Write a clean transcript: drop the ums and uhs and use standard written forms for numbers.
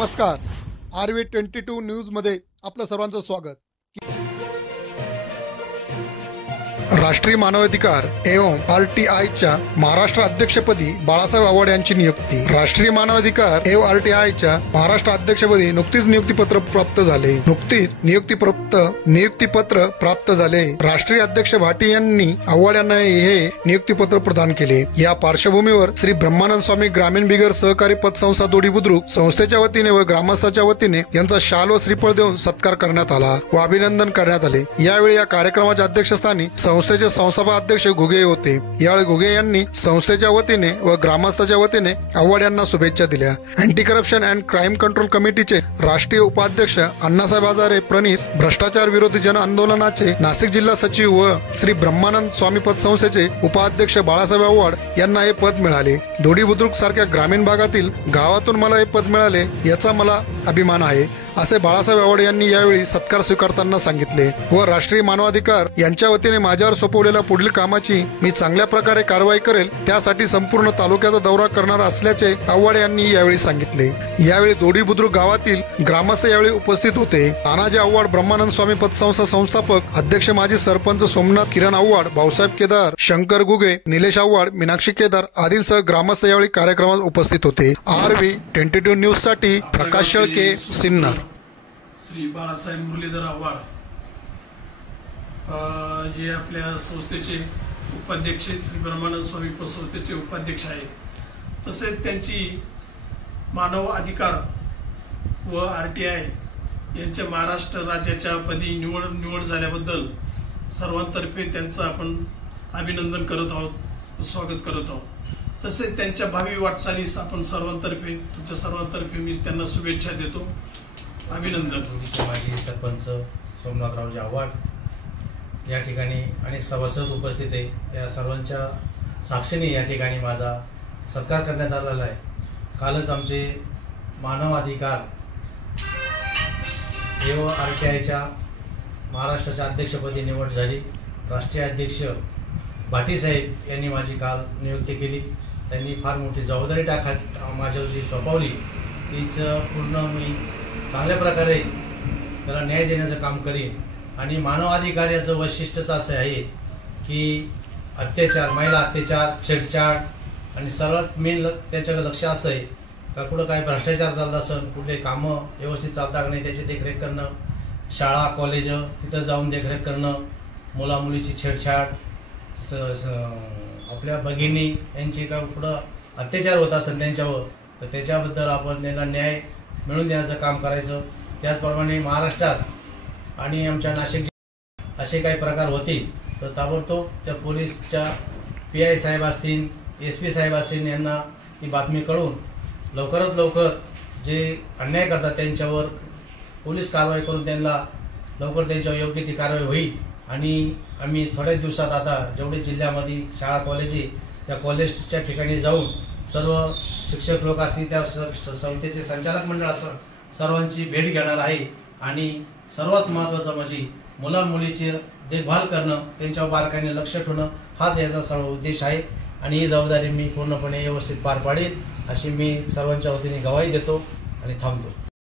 नमस्कार, RV22 न्यूजमध्ये आपलं सर्वांचं स्वागत। राष्ट्रीय मानवाधिकार एवं RTIच्या महाराष्ट्र अध्यक्षपदी बाळासाहेब आव्हाड यांची नियुक्ती। राष्ट्रीय मानवाधिकार एवं RTIच्या महाराष्ट्र अध्यक्षपदी नुकतीच नियुक्तीपत्र प्राप्त झाले। राष्ट्रीय अध्यक्ष भाटी यांनी आव्हाड यांना हे नियुक्तीपत्र प्रदान केले। या पार्श्वभूमीवर श्री ब्रह्मानंद स्वामी ग्रामीण बिगर सहकारी पतसंस्था दोडी बुद्रुक संस्थेच्या वतीने व ग्रामस्थांच्या वतीने यांचा शाल व श्रीफळ देऊन सत्कार करण्यात आला व अभिनंदन करण्यात आले। यावेळी या कार्यक्रमाच्या अध्यक्षस्थानी संस्थेचे संस्थापक अध्यक्ष घुगे होते। यावेळी घुगे यांनी संस्थेच्या वतीने व ग्रामस्थांच्या वतीने आव्हाड यांना शुभेच्छा दिल्या। Anti corruption and crime control कमिटीचे राष्ट्रीय उपाध्यक्ष अण्णासाहेब हजारे प्रणित भ्रष्टाचार विरोधी जन आंदोलनाचे नाशिक जिल्हा सचिव व श्री ब्रह्मानंद स्वामी पतसंस्थेचे उपाध्यक्ष बाळासाहेब आव्हाड यांना हे पद मिळाले। दोडी बुद्रुक सारख्या ग्रामीण भागातील गावातून मला हे पद मिळाले याचा मला अभिमान आहे, असे बाळासाहेब आव्हाड यांनी यावेळी सत्कार स्वीकारताना सांगितले व राष्ट्रीय मानवाधिकार यांच्या वतीने माझ्यावर सोपवलेल्या पुढील कामाची मी चांगल्या प्रकारे कारवाई करेल, त्यासाठी संपूर्ण तालुक्याचा दौरा करणार असल्याचे आव्हाड यांनी यावेळी सांगितले। यावेळी दोडी बुद्रुक गावातील ग्रामस्थ यावेळी उपस्थित होते। तानाजी आव्हाड ब्रह्मानंद स्वामी पतसंस्था संस्थापक अध्यक्ष माजी सरपंच सोमनाथ किरण आव्हाड, भाऊसाहेब केदार, शंकर घुगे, निलेश आव्हाड, मीनाक्षी केदार आदींसह ग्रामस्थ यावेळी कार्यक्रमात उपस्थित होते। RV22 न्यूज साठी प्रकाश शेळके, सिन्नर। श्री बाळासाहेब मुरलीधर आव्हाड जे आपल्या संस्थेचे उपाध्यक्ष, श्री ब्रह्मानंद स्वामी संस्थेचे उपाध्यक्ष आहेत। तसेच त्यांची मानव अधिकार व RTI यांच्या महाराष्ट्र राज्याच्या पदी निवड झाल्याबद्दल सर्वांतर्फे त्यांचं आपण अभिनंदन करत आहोत, स्वागत करत आहोत। तसेच त्यांच्या भावी वाटचालीस आपण तुमच्या सर्वांतर्फे मी त्यांना शुभेच्छा देतो, अभिनंदन। माजी सरपंच सोमनाथरावजी आव्हाड या ठिकाणी अनेक सभासद उपस्थित आहे, त्या सर्वांच्या साक्षीने या ठिकाणी माझा सत्कार करण्यात आलेला आहे। कालच आमचे मानव अधिकार एवं RTIच्या महाराष्ट्राच्या अध्यक्षपदी निवड झाली। राष्ट्रीय अध्यक्ष भाटी साहेब यांनी माझी काल नियुक्ती केली। त्यांनी फार मोठी जबाबदारी माझ्यावरची सोपवली, तीच पूर्ण मी चांगल्या प्रकारे त्याला न्याय देण्याचं काम करीन। आणि मानवाधिकार याचं वैशिष्ट्यच असं आहे की अत्याचार, महिला अत्याचार, छेडछाड आणि सर्वात मेन त्याच्याकडे लक्ष असं आहे का कुठं काय भ्रष्टाचार चालत असेल, कुठले कामं व्यवस्थित चालतात की नाही त्याची देखरेख करणं, शाळा कॉलेज तिथं जाऊन देखरेख करणं, मुलामुलीची छेडछाड, आपल्या भगिनी यांची का कुठं अत्याचार होत असेल त्यांच्यावर, तर त्याच्याबद्दल आपण त्यांना न्याय मिळवून देण्याचं काम करायचं। त्याचप्रमाणे महाराष्ट्रात आणि आमच्या नाशिक जिल्ह्यात असे काही प्रकार होतील तर ताबडतोब त्या पोलीसच्या PI साहेब असतील, SP साहेब असतील यांना ती बातमी कळून लवकरात लवकर जे अन्याय करतात त्यांच्यावर पोलीस कारवाई करून त्यांना लवकर त्यांच्यावर योग्य ती कारवाई होईल। आणि आम्ही थोड्याच दिवसात आता जेवढे जिल्ह्यामध्ये शाळा कॉलेज त्या कॉलेजच्या ठिकाणी जाऊन सर्व शिक्षक लोक असतील, त्या संस्थेचे संचालक मंडळ असं सर्वांची भेट घेणार आहे। आणि सर्वात महत्त्वाचं म्हणजे मुला मुलीची देखभाल करणं, त्यांच्यावर बारकाईने लक्ष ठेवणं हाच याचा सर्व उद्देश आहे। आणि ही जबाबदारी मी पूर्णपणे व्यवस्थित पार पाडेल अशी मी सर्वांच्या वतीने ग्वाही देतो आणि थांबतो।